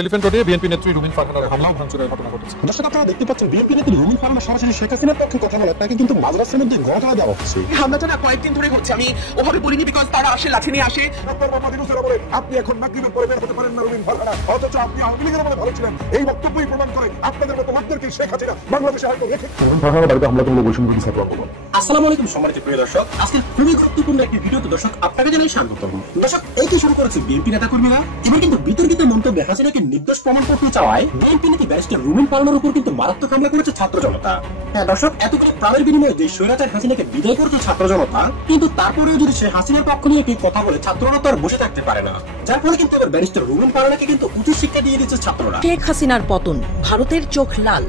Elephant রোডে BNP নেত্রী রুমিন ফারহানার হামলা ও ভাঙচুরের ঘটনা ঘটেছে। দর্শক আপনারা দেখতে পাচ্ছেন বিএনপি নেত্রী রুমিন ফারহানা সরাসরি শেখ হাসিনার পক্ষে কথা বলে, তাকে কিন্তু মাদ্রাসার মধ্যে গণধোলাই দেওয়া হচ্ছে। এই হামলাটা না কয়েকদিন ধরে হচ্ছে, আমি ওভাবে বলিনি, বিকজ তারা আসে লাঠি নিয়ে আসে। ডক্টর মোহাম্মদ ইউনূস বলেন আপনি এখন মাগরিবের পরে বের হতে পারেন না রুমিন ফারহানা, অথচ আপনি আওয়ামী লীগের মধ্যে ভালো ছিলেন। এই বক্তব্যই প্রমাণ করে আপনাদের মতো লোকদেরকে শেখ হাসিনা বাংলাদেশে হয়তো রেখে। রুমিন ফারহানার বাড়িতে হামলা করলো বৈষম্য ছাত্র আন্দোলন। আসসালামু আলাইকুম সম্মানিত প্রিয় দর্শক, আজকে খুবই গুরুত্বপূর্ণ একটি ভিডিওতে দর্শক আপনাকে জানাই স্বাগতম। দর্শক এই কি শুরু করেছে বিএনপি নেতাকর্মীরা, এবার কিন্তু বিতর্কিত মন্তব্যে হাসিনাকে নির্দোষ প্রমাণ করতে চাওয়ায় বিএনপি নেত্রী ব্যারিস্টার রুমিন ফারহানার উপর কিন্তু মারাত্মক হামলা করেছে ছাত্র জনতা। হ্যাঁ দর্শক, এতগুলো প্রাণের বিনিময়ে যে স্বৈরাচার হাসিনাকে বিদায় করেছে ছাত্র জনতা, কিন্তু তারপরেও যদি সে হাসিনার পক্ষ নিয়ে একটি কথা বলে ছাত্ররা তো আর বসে থাকতে পারে না, যার ফলে কিন্তু এবার ব্যারিস্টার রুমিন ফারহানাকে কিন্তু উচিত শিক্ষা দিয়ে দিচ্ছে ছাত্ররা। শেখ হাসিনার পতন, ভারতের চোখ লাল,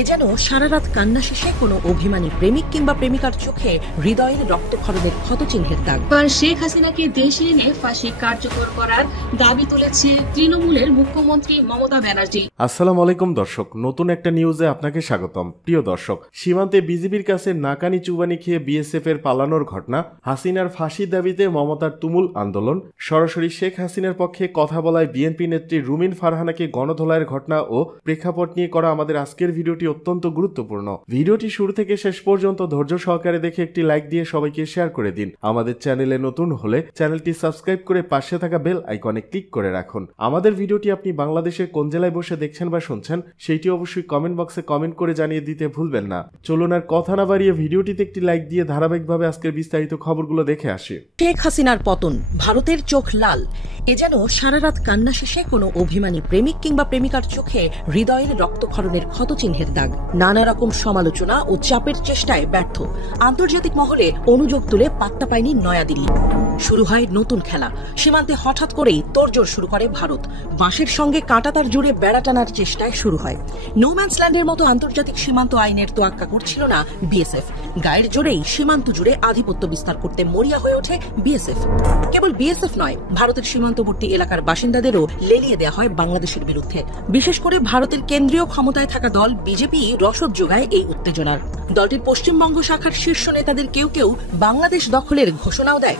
এ যেন সারা রাত কান্না শেষে কোনো অভিমানী প্রেমিক কিংবা প্রেমিকার চোখে হৃদয়ের রক্তক্ষরণের ক্ষতচিহ্নের দাগ। শেখ হাসিনাকে দেশে এনে ফাঁসি কার্যকর করার দাবি তুলেছে তৃণমূলের মুখ্যমন্ত্রী মমতা ব্যানার্জি। আসসালামু আলাইকুম দর্শক, নতুন একটা নিউজে আপনাকে স্বাগতম। প্রিয় দর্শক, সীমান্তে বিজিবির কাছে নাকানি চুবানি খেয়ে বিএসএফ এর পালানোর ঘটনা, হাসিনার ফাঁসির দাবিতে মমতার তুমুল আন্দোলন, সরাসরি শেখ হাসিনার পক্ষে কথা বলায় বিএনপি নেত্রী রুমিন ফারহানাকে গণধোলাইয়ের ঘটনা ও প্রেক্ষাপট নিয়ে করা আমাদের আজকের ভিডিওটি অত্যন্ত গুরুত্বপূর্ণ। ভিডিওটি শুরু থেকে শেষ পর্যন্ত ধৈর্য সহকারে দেখে একটি লাইক দিয়ে সবাইকে শেয়ার করে দিন। আমাদের চ্যানেলে নতুন হলে চ্যানেলটি সাবস্ক্রাইব করে পাশে থাকা বেল আইকনে ক্লিক করে রাখুন। আমাদের ভিডিওটি আপনি বাংলাদেশের কোন জেলায় বসে দেখছেন বা শুনছেন সেইটি অবশ্যই কমেন্ট বক্সে কমেন্ট করে জানিয়ে দিতে ভুলবেন না। চলুন আর কথা না বাড়িয়ে ভিডিওটিতে একটি লাইক দিয়ে ধারাবাহিকভাবে আজকের বিস্তারিত খবরগুলো দেখে আসি। শেখ হাসিনার পতন, ভারতের চোখ লাল, এ যেন সারা রাত কান্না শেষে কোনো অভিমানী প্রেমিক কিংবা প্রেমিকার চোখে হৃদয়ের রক্তক্ষরণের ক্ষতচিহ্নের দাগ। নানা রকম সমালোচনা ও চাপের চেষ্টায় ব্যর্থ আন্তর্জাতিক মহলে অনুযোগ তুলে পাত্তা পায়নি নয়াদিল্লি। শুরু হয় নতুন খেলা, সীমান্তে হঠাৎ করেই তোড়জোড় শুরু করে ভারত। বাঁশের সঙ্গে কাঁটাতার জুড়ে বেড়া টানার চেষ্টায় শুরু হয়। নোম্যান্সল্যান্ডের মতো আন্তর্জাতিক সীমান্ত আইনের তোয়াক্কা করছিল না বিএসএফ। গায়ের জোরেই সীমান্ত জুড়ে আধিপত্য বিস্তার করতে মরিয়া হয়ে ওঠে বিএসএফ। কেবল বিএসএফ নয়, ভারতের সীমান্তবর্তী এলাকার বাসিন্দাদেরও লেলিয়ে দেওয়া হয় বাংলাদেশের বিরুদ্ধে। বিশেষ করে ভারতের কেন্দ্রীয় ক্ষমতায় থাকা দল বিজেপি রসদ যোগায় এই উত্তেজনার। দলটির পশ্চিমবঙ্গ শাখার শীর্ষ নেতাদের কেউ কেউ বাংলাদেশ দখলের ঘোষণাও দেয়।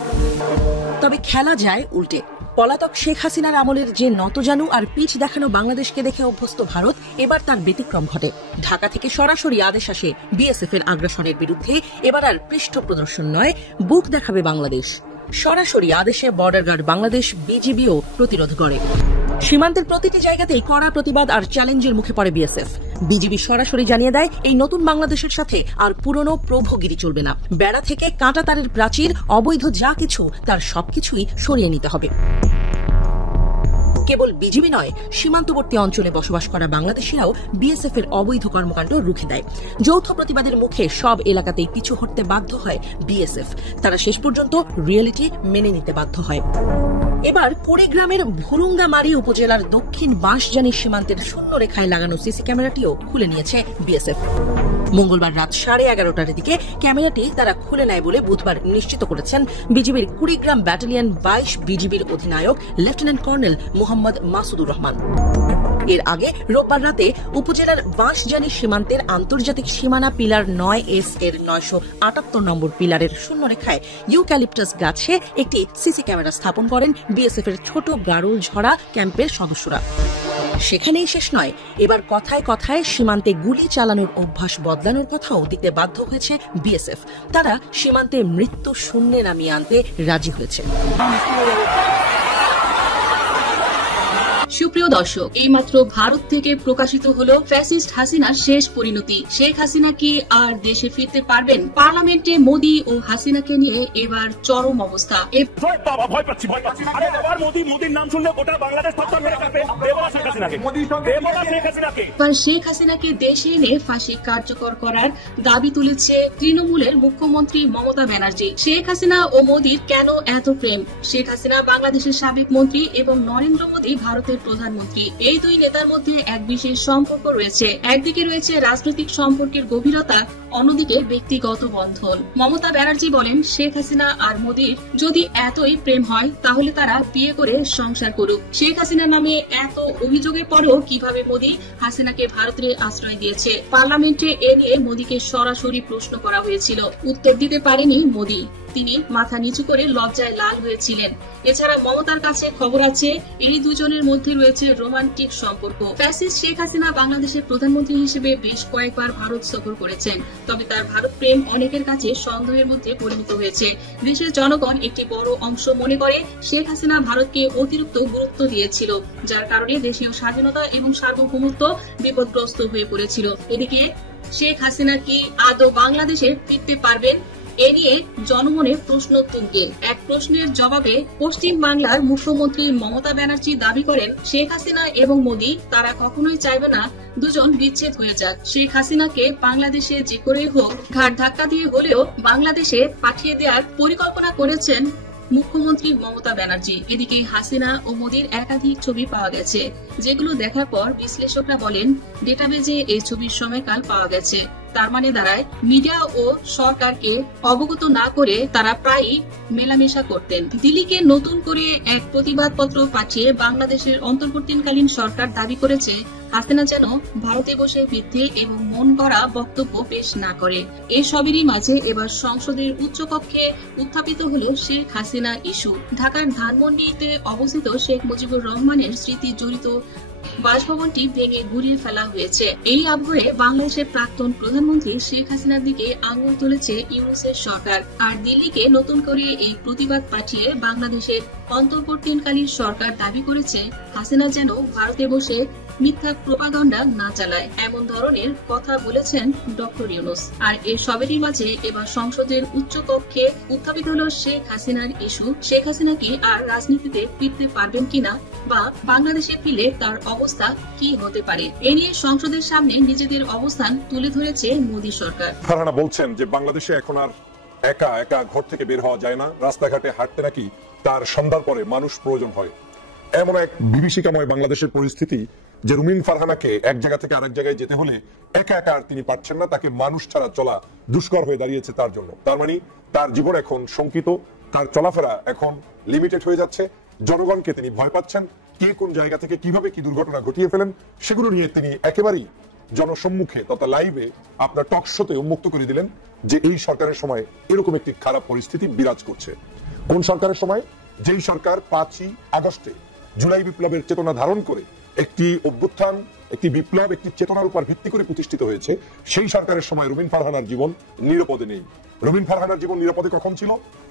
তবে খেলা যায় উল্টে। পলাতক শেখ হাসিনার আমলের যে নতজানু আর পিঠ দেখানো বাংলাদেশকে দেখে অভ্যস্ত ভারত, এবার তার ব্যতিক্রম ঘটে। ঢাকা থেকে সরাসরি আদেশ আসে বিএসএফ এর আগ্রাসনের বিরুদ্ধে। এবার আর পৃষ্ঠ প্রদর্শন নয়, বুক দেখাবে বাংলাদেশ। সরাসরি আদেশে বর্ডার গার্ড বাংলাদেশ বিজিবিও প্রতিরোধ করে। সীমান্তের প্রতিটি জায়গাতেই কড়া প্রতিবাদ আর চ্যালেঞ্জের মুখে পড়ে বিএসএফ। বিজিবি সরাসরি জানিয়ে দেয়, এই নতুন বাংলাদেশের সাথে আর পুরনো প্রভুগিরি চলবে না। বেড়া থেকে কাঁটা তারের প্রাচীর, অবৈধ যা কিছু তার সবকিছুই সরিয়ে নিতে হবে। কেবল বিজিবি নয়, সীমান্তবর্তী অঞ্চলে বসবাস করা বাংলাদেশিরাও বিএসএফ এর অবৈধ কর্মকাণ্ড রুখে দেয়। যৌথ প্রতিবাদের মুখে সব এলাকাতেই পিছু হটতে বাধ্য হয় বিএসএফ। তারা শেষ পর্যন্ত রিয়েলিটি মেনে নিতে বাধ্য হয়। এবার কুড়িগ্রামের ভুরুঙ্গামারী উপজেলার দক্ষিণ বাঁশজানি সীমান্তের শূন্য রেখায় লাগানো সিসি ক্যামেরাটিও খুলে নিয়েছে বিএসএফ। মঙ্গলবার রাত 11:30টার দিকে ক্যামেরাটি তারা খুলে নেয় বলে বুধবার নিশ্চিত করেছেন বিজিবির কুড়িগ্রাম ব্যাটালিয়ন 22 বিজিবির অধিনায়ক লেফটেন্যান্ট কর্নেল মোহাম্মদ মাসুদুর রহমান। এর আগে রোববার রাতে উপজেলার বাঁশজানি সীমান্তের আন্তর্জাতিক সীমানা পিলার 9S এর 978 নম্বর পিলারের শূন্য রেখায় ইউক্যালিপটাস গাছে একটি সিসি ক্যামেরা স্থাপন করেন বিএসএফ এর ছোট গারুল ঝরা ক্যাম্পের সদস্যরা। সেখানেই শেষ নয়, এবার কথায় কথায় সীমান্তে গুলি চালানোর অভ্যাস বদলানোর কথাও দিতে বাধ্য হয়েছে বিএসএফ। তারা সীমান্তে মৃত্যু শূন্যে নামিয়ে আনতে রাজি হয়েছে। সুপ্রিয় দর্শক, এইমাত্র ভারত থেকে প্রকাশিত হলো ফ্যাসিস্ট হাসিনার শেষ পরিণতি। শেখ হাসিনা কি আর দেশে ফিরতে পারবেন? পার্লামেন্টে মোদি ও হাসিনাকে নিয়ে এবার চরম অবস্থা। শেখ হাসিনাকে দেশে এনে ফাঁসি কার্যকর করার দাবি তুলেছে তৃণমূলের মুখ্যমন্ত্রী মমতা ব্যানার্জি। শেখ হাসিনা ও মোদির কেন এত প্রেম? শেখ হাসিনা বাংলাদেশের সাবেক মন্ত্রী এবং নরেন্দ্র মোদী ভারতের প্রধানমন্ত্রী। এই দুই নেতার মধ্যে এক বিশেষ সম্পর্ক রয়েছে। একদিকে রয়েছে রাজনৈতিক সম্পর্কের গভীরতা, অন্যদিকে ব্যক্তিগত বন্ধন। মমতা ব্যানার্জি বলেন, শেখ হাসিনা আর মোদির যদি এতই প্রেম হয় তাহলে তারা বিয়ে করে সংসার করুক। শেখ হাসিনার নামে এত অভিযোগের পরেও কিভাবে মোদি হাসিনাকে ভারতে আশ্রয় দিয়েছে? পার্লামেন্টে এ নিয়ে মোদিকে সরাসরি প্রশ্ন করা হয়েছিল, উত্তর দিতে পারেনি মোদি। তিনি মাথা নিচু করে লজ্জায় লাল হয়েছিলেন। এছাড়া মমতার কাছে খবর আছে এই দুজনের মধ্যে রয়েছে রোমান্টিক সম্পর্ক। ফ্যাসিস্ট শেখ হাসিনা বাংলাদেশের প্রধানমন্ত্রী হিসেবে বেশ কয়েকবার ভারত সফর করেছেন, তবে তার ভারত প্রেম অনেকের কাছে সন্দেহের মধ্যে পরিণত হয়েছে। দেশের জনগণ একটি বড় অংশ মনে করে শেখ হাসিনা ভারতকে অতিরিক্ত গুরুত্ব দিয়েছিল, যার কারণে দেশীয় স্বাধীনতা এবং সার্বভৌমত্ব বিপদগ্রস্ত হয়ে পড়েছিল। এদিকে শেখ হাসিনা কি আদৌ বাংলাদেশে ফিরতে পারবেন, এ নিয়ে জনমনে প্রশ্ন তুঙ্গে। এক প্রশ্নের জবাবে পশ্চিম বাংলার মুখ্যমন্ত্রী মমতা ব্যানার্জি দাবি করেন, শেখ হাসিনা এবং মোদী তারা কখনোই চাইবে না দুজন বিচ্ছেদ হয়ে যাক। শেখ হাসিনাকে বাংলাদেশে যে করে হোক ঘাট ধাক্কা দিয়ে হলেও বাংলাদেশে পাঠিয়ে দেওয়ার পরিকল্পনা করেছেন মুখ্যমন্ত্রী মমতা ব্যানার্জি। এদিকে হাসিনা ও মোদীর একাধিক ছবি পাওয়া গেছে, যেগুলো দেখার পর বিশ্লেষকরা বলেন ডেটাবেজে এই ছবির সময়কাল পাওয়া গেছে। তার মানে দাঁড়ায় মিডিয়া ও সরকারকে অবগত না করে তারা প্রায়ই মেলামেশা করতেন। দিল্লিকে নতুন করে এক প্রতিবাদপত্র পাঠিয়ে বাংলাদেশের অন্তর্বর্তীকালীন সরকার দাবি করেছে হাসিনা যেন ভারতে বসে মিথ্যে এবং মন গড়া বক্তব্য পেশ না করে। এই সবেরই মাঝে এবার সংসদের উচ্চকক্ষে উত্থাপিত হল শেখ হাসিনা ইস্যু। ঢাকার ধানমন্ডিতে অবস্থিত শেখ মুজিবুর রহমানের স্মৃতি জড়িত বাসভবনটি ভেঙে গুড়িয়ে ফেলা হয়েছে। এই আবহে বাংলাদেশের প্রাক্তন প্রধানমন্ত্রী শেখ হাসিনার দিকে আঙুল তুলেছে ইউনূসের সরকার। আর দিল্লিকে নতুন করে এই প্রতিবাদ পাঠিয়ে বাংলাদেশের অন্তর্বর্তীকালীন সরকার দাবি করেছে হাসিনা যেন ভারতে বসে মিথ্যা প্রোপাগান্ডা না চালায়, এমন ধরনের কথা বলেছেন ডক্টর ইউনূস। আর এর সবেরই মাঝে এবার সংসদের উচ্চকক্ষে উত্থাপিত হল শেখ হাসিনার ইস্যু। শেখ হাসিনা কি আর রাজনীতিতে ফিরতে পারবেন কিনা বা বাংলাদেশে ফিরলে তার অবস্থা কি হতে পারে, এ নিয়ে সংসদের সামনে নিজেদের অবস্থান তুলে ধরেছে মোদী সরকার। ফারহানা বলছেন যে বাংলাদেশে এখন আর একা একা ঘর থেকে বের হওয়া যায় না, রাস্তাঘাটে হাঁটতে নাকি তার সন্ধ্যার পরে মানুষ প্রয়োজন হয়। এমন এক বিভীষিকাময় বাংলাদেশের পরিস্থিতি যে রুমিন ফারহানাকে এক জায়গা থেকে আরেক জায়গায় যেতে হলে একা একা আর তিনি পারছেন না, তাকে মানুষ ছাড়া চলা দুষ্কর হয়ে দাঁড়িয়েছে তার জন্য। তার মানে তার জীবন এখন শঙ্কিত, তার চলাফেরা এখন লিমিটেড হয়ে যাচ্ছে। জনগণকে তিনি ভয় পাচ্ছেন, কে কোন জায়গা থেকে কিভাবে কি দুর্ঘটনা ঘটিয়ে ফেলেন সেগুলো নিয়ে তিনি একেবারেই জনসম্মুখে তথা লাইভে আপনার টক শোতে উন্মুক্ত করে দিলেন যে এই সরকারের সময় এরকম একটি খারাপ পরিস্থিতি বিরাজ করছে। কোন সরকারের সময়? যেই সরকার 5ই আগস্টে জুলাই বিপ্লবের চেতনা ধারণ করে একটি অভ্যুত্থান, একটি বিপ্লব, একটি চেতনার উপর ভিত্তি করে প্রতিষ্ঠিত হয়েছে, সেই সরকারের সময় রুমিন ফারহানার জীবন নিরাপদে নেই। রুমিন ফারহানার জীবন নিরাপদে কখন ছিল?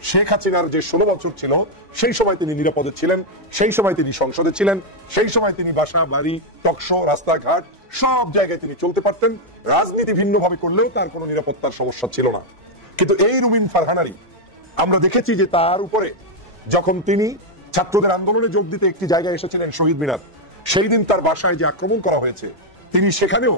শেখ হাসিনার যে 16 বছর ছিল সেই সময় তিনি নিরাপদে ছিলেন, সেই সময় তিনি সংসদে ছিলেন, সেই সময় তিনি বাসা বাড়ি টকশো রাস্তাঘাট সব জায়গায় তিনি চলতে পারতেন। রাজনীতি ভিন্নভাবে করলেও তার কোনো নিরাপত্তার সমস্যা ছিল না। কিন্তু এই রুমিন ফারহানারই আমরা দেখেছি যে তার উপরে যখন তিনি ছাত্রদের আন্দোলনে যোগ দিতে একটি জায়গায় এসেছিলেন শহীদ মিনার, সেই দিন তার বাসায় যে আক্রমণ করা হয়েছে তিনি সেখানেও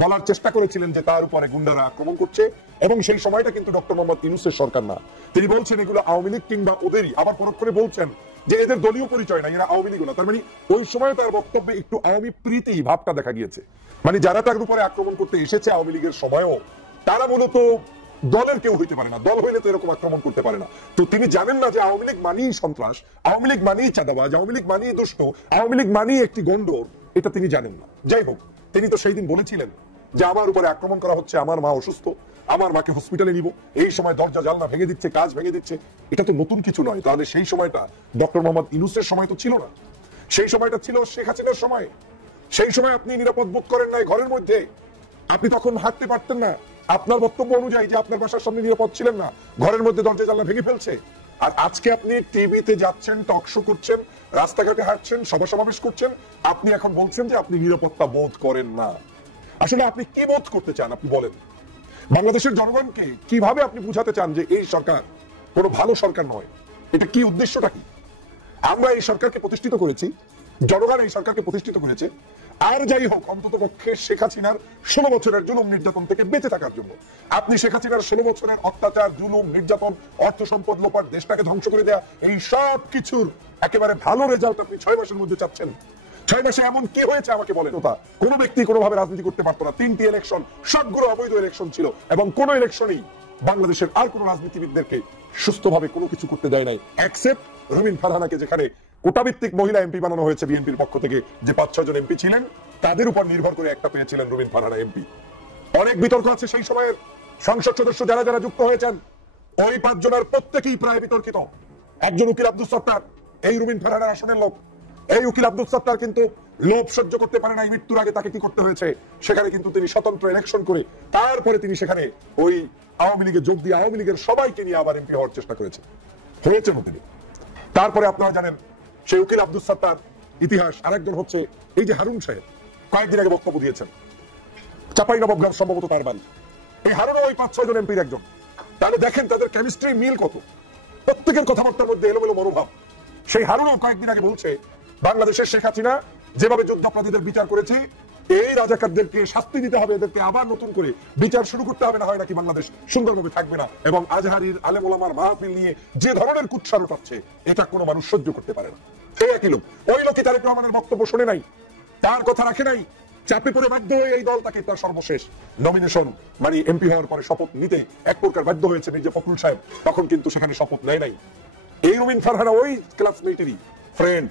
বলার চেষ্টা করেছিলেন যে তার উপরে গুন্ডারা আক্রমণ করছে, এবং সেই সময়টা কিন্তু ডক্টর মোহাম্মদ ইউনূসের সরকার না। তিনি বলছেন এগুলো আওয়ামী লীগ কিংবা ওদেরই, আবার পরক্ষণে বলছেন যে এদের দলীয় পরিচয় না, এরা আওয়ামী লীগ না। তার মানে ওই সময় তার বক্তব্যে একটু আওয়ামী প্রীতি ভাবটা দেখা গিয়েছে। মানে যারা তার উপরে আক্রমণ করতে এসেছে আওয়ামী লীগের সময়ও, তারা মূলত দলের কেউ হইতে পারে না, দল হইলে তো এরকম আক্রমণ করতে পারে না। তো তিনি জানেন না যে আওয়ামী লীগ মানেই সন্ত্রাস, আওয়ামী লীগ মানেই চাঁদাবাজ, আওয়ামী লীগ মানেই দুষ্ট, আওয়ামী লীগ মানেই একটি গন্ডর, এটা তিনি জানেন না। যাই হোক, তিনি তো সেই দিন বলেছিলেন যে আমার উপরে আক্রমণ করা হচ্ছে, আমার মা অসুস্থ, আমার মাকে হসপিটালে নিব, এই সময় দরজা জানলা ভেঙে দিচ্ছে, কাজ ভেঙে দিচ্ছে। এটা তো নতুন কিছু নয়। তাহলে সেই সময়টা ডক্টর মোহাম্মদ ইউনূসের সময় তো ছিল না, সেই সময়টা ছিল শেখ হাসিনার সময়। সেই সময় আপনি নিরাপদ বোধ করেন নাই ঘরের মধ্যে, আপনি তখন হাঁটতে পারতেন না। আপনার বক্তব্য অনুযায়ী যে আপনার বাসার সামনে নিরাপদ ছিলেন না, ঘরের মধ্যে দরজা জানলা ভেঙে ফেলছে। আর আজকে আপনি টিভিতে যাচ্ছেন, টক শো করছেন, রাস্তাঘাটে হাঁটছেন, সভা সমাবেশ করছেন, আপনি এখন বলছেন যে আপনি নিরাপত্তা বোধ করেন না। আসলে আপনি কি বোধ করতে চান আপনি বলেন? বাংলাদেশের জনগণকে কিভাবে আপনি বুঝাতে চান যে এই সরকার কোনো ভালো সরকার নয়? এটা কি উদ্দেশ্যটা কি? আমরা এই সরকারকে প্রতিষ্ঠিত করেছি, জনগণ এই সরকারকে প্রতিষ্ঠিত করেছে। আর যাই হোক, অন্তত পক্ষে শেখ হাসিনার 16 বছরের জুলুম নির্যাতন থেকে বেঁচে থাকার জন্য আপনি শেখ হাসিনার 16 বছরের অত্যাচার, জুলুম, নির্যাতন, অর্থ সম্পদ লোপাট, দেশটাকে ধ্বংস করে দেয়া, এই সব কিছুর একেবারে ভালো রেজাল্ট আপনি 6 মাসের মধ্যে চাচ্ছেন। 6 মাসে এমন কি হয়েছে আমাকে বলেন? কোন ব্যক্তি কোনোভাবে রাজনীতি করতে পারতো না। 3টি ইলেকশন, সবগুলো অবৈধ ইলেকশন ছিল, এবং কোন ইলেকশনই বাংলাদেশের আর কোন রাজনীতিবিদদেরকে সুস্থভাবে কোনো কিছু করতে দেয় নাই, এক্সেপ্ট রুমিন ফারহানাকে, যেখানে কোটাভিত্তিক মহিলা এমপি বানানো হয়েছে বিএনপির পক্ষ থেকে। যে 5-6 জন এমপি ছিলেন তাদের উপর নির্ভর করে একটা পেয়েছিলেন রুমিন ফারহানা এমপি। অনেক বিতর্ক আছে সেই সময়ের সংসদ সদস্য যারা যারা যুক্ত হয়েছেন, ওই 5 জনের প্রত্যেকেই প্রায় বিতর্কিত। একজন উকিল আব্দুল সত্তার, এই রুমিন ফারহানার আসনের লোক। এই উকিল আব্দুল সত্তার কিন্তু লোভ সহ্য করতে পারে নাই। মৃত্যুর আগে তাকে কি করতে হয়েছে, সেখানে কিন্তু তিনি স্বতন্ত্র ইলেকশন করে তারপরে তিনি সেখানে ওই আওয়ামী লীগে যোগ দিয়ে আওয়ামী লীগের সবাইকে নিয়ে আবার এমপি হওয়ার চেষ্টা করেছেন, হয়েছেন তিনি। তারপরে আপনারা জানেন সেই উকিল আব্দুল সত্তার ইতিহাস। আরেকজন হচ্ছে এই যে হারুন সাহেব, কয়েকদিন আগে বক্তব্য দিয়েছেন, চাঁপাইনবাবগঞ্জ সম্ভবত তার বাড়ি। এই হারুনও ওই 5-6 জন এমপির একজন। তাহলে দেখেন তাদের কেমিস্ট্রি মিল কত, প্রত্যেকের কথাবার্তার মধ্যে এলোমেলো মনোভাব। সেই হারুনও কয়েকদিন আগে বলছে বাংলাদেশের শেখ হাসিনা যেভাবে যুদ্ধাপরাধীদের বিচার করেছে, এই রাজাকারদেরকে শাস্তি দিতে হবে, এদেরকে আবার নতুন করে বিচার শুরু করতে হবে, না হয় নাকি বাংলাদেশ সুন্দরভাবে থাকবে না। এবং আজহারির আলেম ওলামার মাহফিল নিয়ে যে ধরনের কুৎসা রটাচ্ছে, এটা কোনো মানুষ সহ্য করতে পারে না। সেই একই লোক, ওই লোকই তারেক রহমানের বক্তব্য শুনে নাই, তার কথা রাখে নাই, চাপে পড়ে বাধ্য হয়ে এই দল তাকে তার সর্বশেষ নমিনেশন মানে এমপি হওয়ার পরে শপথ নিতে এক প্রকার বাধ্য হয়েছে মির্জা ফখরুল সাহেব, তখন কিন্তু সেখানে শপথ নেয় নাই। এই রুমিন ফারহানা ওই ক্লাসমেটেরই ফ্রেন্ড।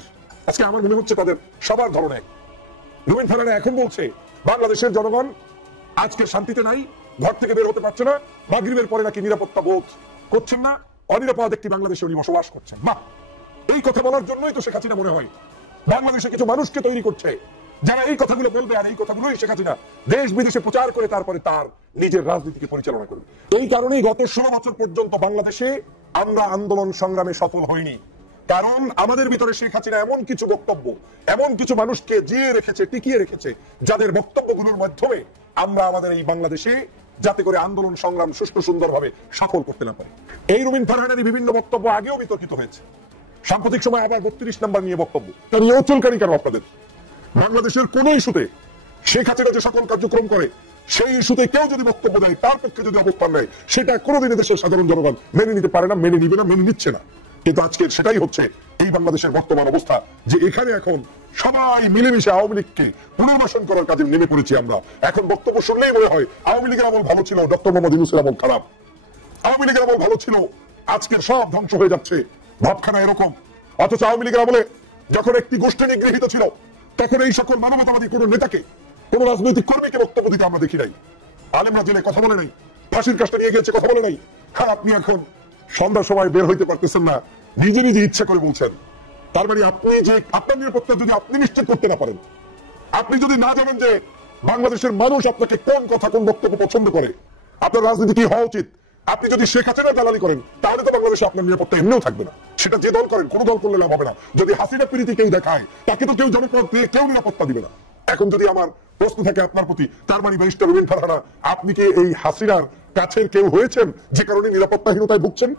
আজকে আমার মনে হচ্ছে তাদের সবার ধরনে রুমিন ফারহানা এখন বলছে বাংলাদেশের জনগণ আজকে শান্তিতে নাই, ঘর থেকে বের হতে পারছে না, মাগরিবের পরে নাকি নিরাপত্তা বোধ করছেন না, অনিরাপদ একটি বাংলাদেশে উনি বসবাস করছেন। বাহ, এই কথা বলার জন্যই তো শেখ হাসিনা মনে হয় বাংলাদেশে কিছু মানুষকে তৈরি করছে যারা এই কথাগুলো বলবে, আর এই কথাগুলোই শেখ হাসিনা দেশ বিদেশে প্রচার করে তারপরে তার নিজের রাজনীতিকে পরিচালনা করবে। এই কারণেই গত 16 বছর পর্যন্ত বাংলাদেশে আমরা আন্দোলন সংগ্রামে সফল হইনি, কারণ আমাদের ভিতরে শেখ হাসিনা এমন কিছু বক্তব্য, এমন কিছু মানুষকে জিয়ে রেখেছে, টিকিয়ে রেখেছে, যাদের বক্তব্যগুলোর মাধ্যমে আমরা আমাদের এই বাংলাদেশে যাতে করে আন্দোলন সংগ্রাম সুষ্ঠু সুন্দরভাবে সফল করতে না পারি। এই রুমিন ফারহানার বিভিন্ন বক্তব্য আগেও বিতর্কিত হয়েছে, সাম্প্রতিক সময় আবার 32 নম্বর নিয়ে বক্তব্য। তা নিয়েও চুলকানি কেন আপনাদের? বাংলাদেশের কোন ইস্যুতে শেখ হাসিনা যে সকল কার্যক্রম করে, সেই ইস্যুতে কেউ যদি বক্তব্য দেয়, তার পক্ষে যদি অবস্থান নেয়, সেটা কোনোদিন দেশের সাধারণ জনগণ মেনে নিতে পারে না, মেনে নিবে না, মেনে নিচ্ছে না। কিন্তু আজকে সেটাই হচ্ছে এই বাংলাদেশের বর্তমান অবস্থা, যে এখানে এখন সবাই মিলেমিশে আওয়ামী লীগকে পুনর্বাসন করার কাজে নেমে পড়েছি আমরা। এখন বক্তব্য শুনলেই মনে হয় আওয়ামী লীগের আমল ভালো ছিল, ডক্টর মোহাম্মদ ইউনূসের আমল খারাপ, আওয়ামী লীগের আমল ভালো ছিল, আজকের সব ধ্বংস হয়ে যাচ্ছে, ভাবখানা এরকম। অথচ আওয়ামী লীগের আমলে যখন একটি গোষ্ঠী নিগৃহীত ছিল, তখন এই সকল মানবতাবাদী কোন নেতাকে, কোন রাজনৈতিক কর্মীকে বক্তব্য দিতে আমরা দেখি নাই। আলেমরা জেলে কথা বলে নাই, ফাঁসির কাজটা নিয়ে গেছে কথা বলে নাই। হ্যাঁ, আপনি এখন সন্ধ্যার সময় বের হইতে পারতেছেন না, নিজে নিজে ইচ্ছা করে বলছেন। তার মানে আপনি যে আপনার নিরাপত্তা যদি আপনি নিশ্চিত করতে না পারেন, আপনি যদি না জানেন যে বাংলাদেশের মানুষ আপনাকে কোন কথা কোন বক্তব্য পছন্দ করে, আপনার রাজনীতি কি হওয়া উচিত, আপনি যদি শেখ হাসিনার দালালি করেন, তাহলে তো বাংলাদেশে আপনার নিরাপত্তা এমনিও থাকবে না। সেটা যে দল করেন, কোনো দল করলে লাভ হবে না। যদি হাসিনা প্রীতি কেউ দেখায়, তাকে তো কেউ জনপদ দিয়ে কেউ নিরাপত্তা দিবে না। এখন যদি আমার প্রশ্ন থাকে আপনার প্রতি, তার মানে ব্যারিস্টার রুমিন ফারহানা, আপনি কি এই হাসিনার কাছের কেউ হয়েছেন যে কারণে নিরাপত্তাহীনতায় ভুগছেন?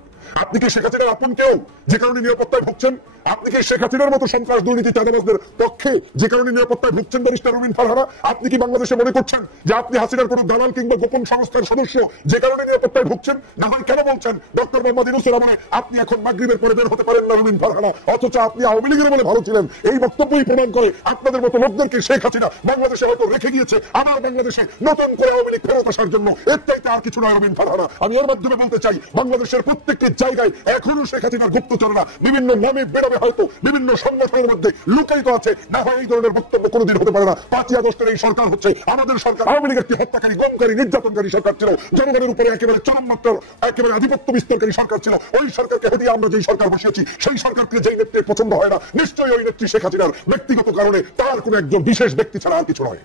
আপনি কি শেখ হাসিনার আপন কেউ যে কারণে নিরাপত্তায় ভুগছেন? আপনি কি শেখ হাসিনার মতো সন্ত্রাস দুর্নীতি চাঁদাবাজদের পক্ষে যে কারণে নিরাপত্তায় ভুগছেন ব্যারিস্টার রুমিন ফারহানা? আপনি কি বাংলাদেশে মনে করছেন যে আপনি হাসিনার কোন দালাল কিংবা গোপন সংস্থার সদস্য যে কারণে নিরাপত্তায় ভুগছেন? না হয় কেন বলছেন ডক্টর মোহাম্মদ ইউনূসের আমলে আপনি এখন মাগরিবের পরে বের হতে পারেন না রুমিন ফারহানা, অথচ আপনি আওয়ামী লীগের বলে ভালো ছিলেন? এই বক্তব্যই প্রমাণ করে আপনাদের মতো লোকদেরকে শেখ হাসিনা বাংলাদেশে হয়তো রেখে গিয়েছে আমার বাংলাদেশে নতুন করে আওয়ামী লীগ ফেরত আসার জন্য। এর চাইতে আর কিছু নয় রুমিন ফারহানা। আমি এর মাধ্যমে বলতে চাই, বাংলাদেশের প্রত্যেকটি জায়গায় এখনো শেখ হাসিনার গুপ্তচররা বিভিন্ন নামে বেরোবে, হয়তো বিভিন্ন সংগঠনের মধ্যে লুকায়িত আছে। না হয় এই ধরনের বক্তব্য কোনোদিন হতে পারে না। 5ই আগস্টের এই সরকার হচ্ছে আমাদের সরকার। আওয়ামী লীগের একটি হত্যাকারী, গমকারী, নির্যাতনকারী সরকার ছিল, জনগণের উপরে একেবারে চরম মাত্রার একেবারে আধিপত্য বিস্তারকারী সরকার ছিল। ওই সরকারকে হটিয়ে আমরা যেই সরকার বসিয়েছি, সেই সরকারকে যেই নেত্রী পছন্দ হয় না, নিশ্চয়ই ওই নেত্রী শেখ হাসিনার ব্যক্তিগত কারণে, তার কোন একজন বিশেষ ব্যক্তি ছাড়া আর কিছু নয়।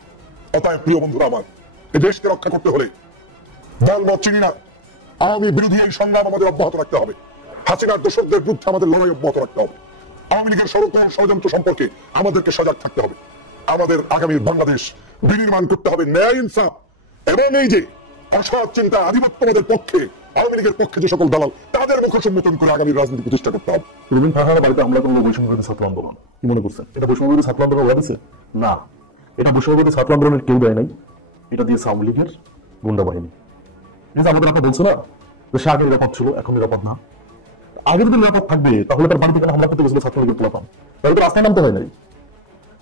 অতএব প্রিয় বন্ধুরা আমার, এই দেশকে রক্ষা করতে হলে দল মত চিনি না, আওয়ামী বিরোধী এই সংগ্রাম আমাদের অব্যাহত রাখতে হবে। হাসিনার দোষকদের বিরুদ্ধে আমাদের লড়াই অব্যাহত রাখতে হবে। আওয়ামী লীগের ষড়যন্ত্র সম্পর্কে আমাদেরকে সজাগ থাকতে হবে। আমাদের আগামীর বাংলাদেশ বিনির্মাণ করতে হবে ন্যায় ইনসাফ এবং এই যে অসৎ চিন্তা আধিপত্যবাদের পক্ষে, আওয়ামী লীগের পক্ষে যে সকল দালাল, তাদের মুখ সম্বোধন করে আগামী রাজনীতি প্রতিষ্ঠা করতে হবে। রুমিন ফারহানার বাড়িতে হামলা করলো বৈষম্যবিরোধী ছাত্র আন্দোলন, কি মনে করছেন এটা বৈষম্যবিরোধী ছাত্র আন্দোলন হয়েছে? না, এটা বৈষম্যবিরোধী ছাত্র আন্দোলনের কেউ দেয় নাই, এটা দিয়েছে আওয়ামী লীগের গুন্ডা বাহিনী। আমাদের আপনার বলছো না সে আগে নিরাপদ ছিল, এখন নিরাপদ না। আগে যদি নিরাপদ থাকবে তাহলে তার বাড়িতে কেন হামলা করতে গেছিল ছাত্রলীগের পোলাপান? তাহলে তো রাস্তায় নামতে হয় নাই,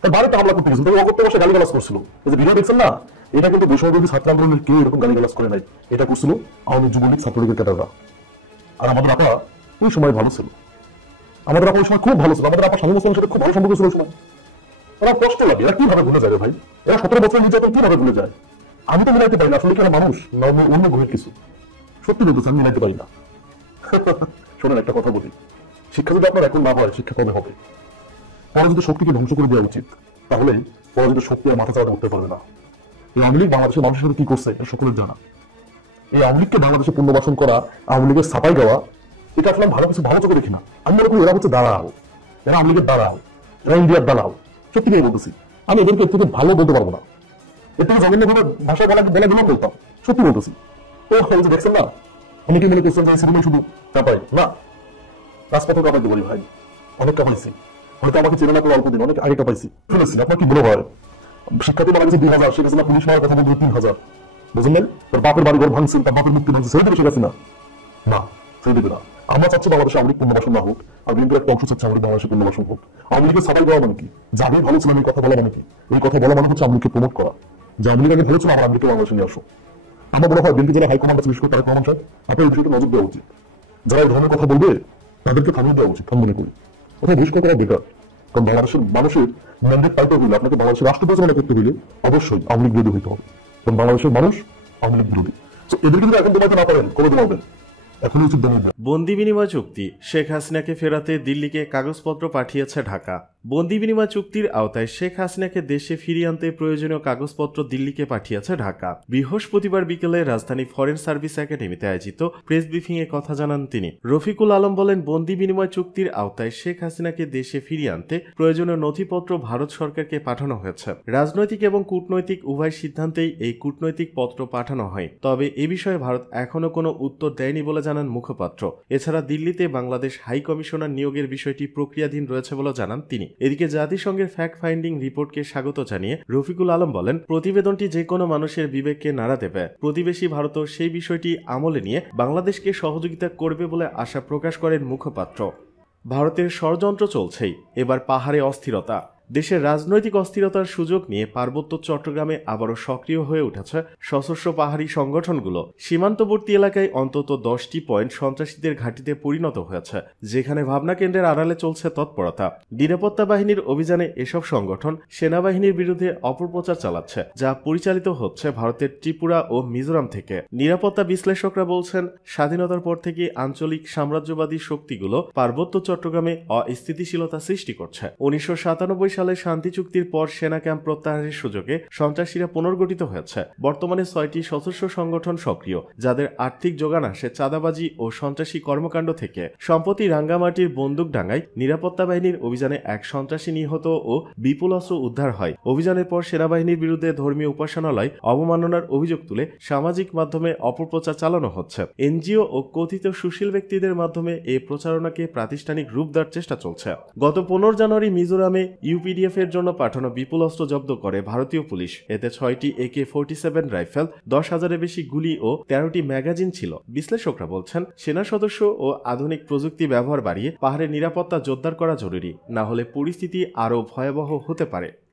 তার বাড়িতে হামলা করতে গেছিল, তাকে অগত্যে বসে গালিগালাজ করছিল। এই যে ভিডিও দেখছেন না, এটা কিন্তু বৈষম্যবিরোধী ছাত্র আন্দোলনের কেউ এরকম গালিগালাজ করে নাই, এটা করছিল আওয়ামী যুবলীগ ছাত্রলীগের ক্যাডাররা। আর আমাদের আপা ওই সময় ভালো ছিল, আমাদের আপা ওই সময় খুব ভালো ছিল, আমাদের আপা স্বামী মুসলিমের সাথে খুব ভালো সম্পর্ক ছিল ওই সময়। ওরা কষ্ট লাগে, এরা কিভাবে ভুলে যায় রে ভাই? এরা 17 বছর নির্যাতন কিভাবে ভুলে যায়? আমি তো মিলাইতে পারি না, আসলে কি এরা মানুষ না অন্য গ্রহের কিছু? সত্যি বলতেছে আমি মিলাইতে পারি না। শোনেন, একটা কথা বলি, শিক্ষা যদি আপনার এখন না হয়, শিক্ষা কবে হবে? পরাজিত শক্তিকে ধ্বংস করে দেওয়া উচিত, তাহলে পরাজিত শক্তি আর মাথা চাওয়া উঠতে পারবে না। এই আওয়ামী লীগ বাংলাদেশের মানুষের সাথে কি করছে এটা সকলের জানা। এই আওয়ামী লীগকে বাংলাদেশে পুনর্বাসন করা, আওয়ামী লীগের ছাপাই গাওয়া, এটা আসলে ভালো কিছু ভালো চোখে দেখি না। আমি মনে করি এরা হচ্ছে দালাল, এরা আওয়ামী লীগের দালাল, এরা ইন্ডিয়ার দালাল। সত্যি করে বলতেছি, আমি এদেরকে এর থেকে ভালো বলতে পারবো না, এর থেকে জমিনে ভাবে ভাষা বলা বলতাম, সত্যি বলতেছি। ও দেখছেন না, অনেকে মনে করছেন যে সিনেমায় শুধু চাপাই না, রাজপথে কাপাইতে পারি ভাই, অনেক কাপাইছি। হয়তো আমাকে চেনা না করে অল্প দিন, অনেক আগে কাপাইছি, ফেলেছি। আপনার কি মনে হয় শিক্ষার্থী মারা গেছে 2000, শেখ হাসিনা পুলিশ মারার কথা বলতে 3000? বুঝলেন? তার বাপের বাড়ি ঘর ভাঙছেন, তার বাপের মুক্তি ভাঙছে, সেই দেবে শেখ হাসিনা না, সেই দেবে না। আমরা চাচ্ছি বাংলাদেশে আওয়ামী লীগ পুনর্বাসন না হোক, আর বিএনপির একটা অংশ চাচ্ছে আওয়ামী লীগ বাংলাদেশে পুনর্বাসন হোক। আওয়ামী লীগের সাবাই দেওয়া মানে কি? যাদের ভালো ছিলেন এই কথা বলা মানে কি? এই কথা বলা মানে হচ্ছে আওয়ামী লীগকে প্রমোট করা, যে আওয়ামী লীগ আগে ভালো ছিল, আমার আওয়ামী লীগকে বাংলাদেশে নিয়ে আসো। আমার মনে হয় বিএনপি যারা হাইকমান্ড আছে, বিশেষ করে তারেক রহমান সাহেব, আপনার এই বিষয়টা নজর দেওয়া উচিত। যারা এই ধরনের কথা বলবে তাদেরকে থামিয়ে দেওয়া উচিত, আমি মনে করি। ওটা বহিষ্কার করা বেকার। কারণ বাংলাদেশের মানুষের ম্যান্ডেট পাইতে হলে, আপনাকে বাংলাদেশের রাষ্ট্র পরিচালনা করতে হলে অবশ্যই আওয়ামী লীগ বিরোধী হতে হবে। কারণ বাংলাদেশের মানুষ আওয়ামী লীগ বিরোধী। এদেরকে যদি এখন দমাতে না পারেন, কোনো দমাবেন এখন উচিত দমিয়ে দেন। বন্দি বিনিময় চুক্তি, শেখ হাসিনাকে ফেরাতে দিল্লিকে কাগজপত্র পাঠিয়েছে ঢাকা। বন্দি বিনিময় চুক্তির আওতায় শেখ হাসিনাকে দেশে ফিরিয়ে আনতে প্রয়োজনীয় কাগজপত্র দিল্লিকে পাঠিয়েছে ঢাকা। বৃহস্পতিবার বিকেলে রাজধানী ফরেন সার্ভিস একাডেমিতে আয়োজিত প্রেস ব্রিফিং এ কথা জানান তিনি। রফিকুল আলম বলেন, বন্দি বিনিময় চুক্তির আওতায় শেখ হাসিনাকে দেশে ফিরিয়ে আনতে প্রয়োজনীয় নথিপত্র ভারত সরকারকে পাঠানো হয়েছে। রাজনৈতিক এবং কূটনৈতিক উভয় সিদ্ধান্তেই এই কূটনৈতিক পত্র পাঠানো হয়, তবে এ বিষয়ে ভারত এখনো কোনো উত্তর দেয়নি বলে জানান মুখপাত্র। এছাড়া দিল্লিতে বাংলাদেশ হাই কমিশনার নিয়োগের বিষয়টি প্রক্রিয়াধীন রয়েছে বলে জানান তিনি। এদিকে জাতিসংঘের ফ্যাক্ট ফাইন্ডিং রিপোর্টকে স্বাগত জানিয়ে রফিকুল আলম বলেন, প্রতিবেদনটি যে কোনো মানুষের বিবেককে নাড়া দেবে। প্রতিবেশী ভারতও সেই বিষয়টি আমলে নিয়ে বাংলাদেশকে সহযোগিতা করবে বলে আশা প্রকাশ করেন মুখপাত্র। ভারতের ষড়যন্ত্র চলছেই, এবার পাহাড়ে অস্থিরতা। দেশের রাজনৈতিক অস্থিরতার সুযোগ নিয়ে পার্বত্য চট্টগ্রামে আবারও সক্রিয় হয়ে উঠেছে সশস্ত্র পাহাড়ি সংগঠনগুলো। সীমান্তবর্তী এলাকায় অন্তত 10টি পয়েন্ট সন্ত্রাসীদের ঘাঁটিতে পরিণত হয়েছে, যেখানে ভাবনা কেন্দ্রের আড়ালে চলছে তৎপরতা। নিরাপত্তা বাহিনীর অভিযানে এসব সংগঠন সেনাবাহিনীর বিরুদ্ধে অপপ্রচার চালাচ্ছে, যা পরিচালিত হচ্ছে ভারতের ত্রিপুরা ও মিজোরাম থেকে। নিরাপত্তা বিশ্লেষকরা বলছেন, স্বাধীনতার পর থেকে আঞ্চলিক সাম্রাজ্যবাদী শক্তিগুলো পার্বত্য চট্টগ্রামে অস্থিতিশীলতা সৃষ্টি করছে। 1997 সালে শান্তি চুক্তির পর সেনা ক্যাম্প প্রত্যাহারের সুযোগে সন্ত্রাসীরা পুনর্গঠিত হয়েছে। বর্তমানে 6টি সশস্ত্র সংগঠন সক্রিয়, যাদের আর্থিক যোগান আসে চাঁদাবাজি ও সন্ত্রাসী কর্মকাণ্ড থেকে। সম্প্রতি রাঙ্গামাটির বন্দুকডাঙ্গায় নিরাপত্তা বাহিনীর অভিযানে এক সন্ত্রাসী নিহত ও বিপুল অস্ত্র উদ্ধার হয়। অভিযানের পর সেনাবাহিনীর বিরুদ্ধে ধর্মীয় উপাসনালয় অবমাননার অভিযোগ তুলে সামাজিক মাধ্যমে অপপ্রচার চালানো হচ্ছে। এনজিও ও কথিত সুশীল ব্যক্তিদের মাধ্যমে এই প্রচারণাকে প্রাতিষ্ঠানিক রূপ দেওয়ার চেষ্টা চলছে। গত 15 জানুয়ারি মিজোরামে ইউপিডিএফ এর জন্য পাঠানো বিপুল অস্ত্র জব্দ করে ভারতীয় পুলিশ। এতে 6টি AK-47 রাইফেল, 10,000-এর বেশি গুলি ও 13টি ম্যাগাজিন ছিল। বিশ্লেষকরা বলছেন, সেনা সদস্য ও আধুনিক প্রযুক্তি ব্যবহার বাড়িয়ে পাহাড়ের নিরাপত্তা জোরদার করা জরুরি, না হলে পরিস্থিতি আরও ভয়াবহ হতে পারে।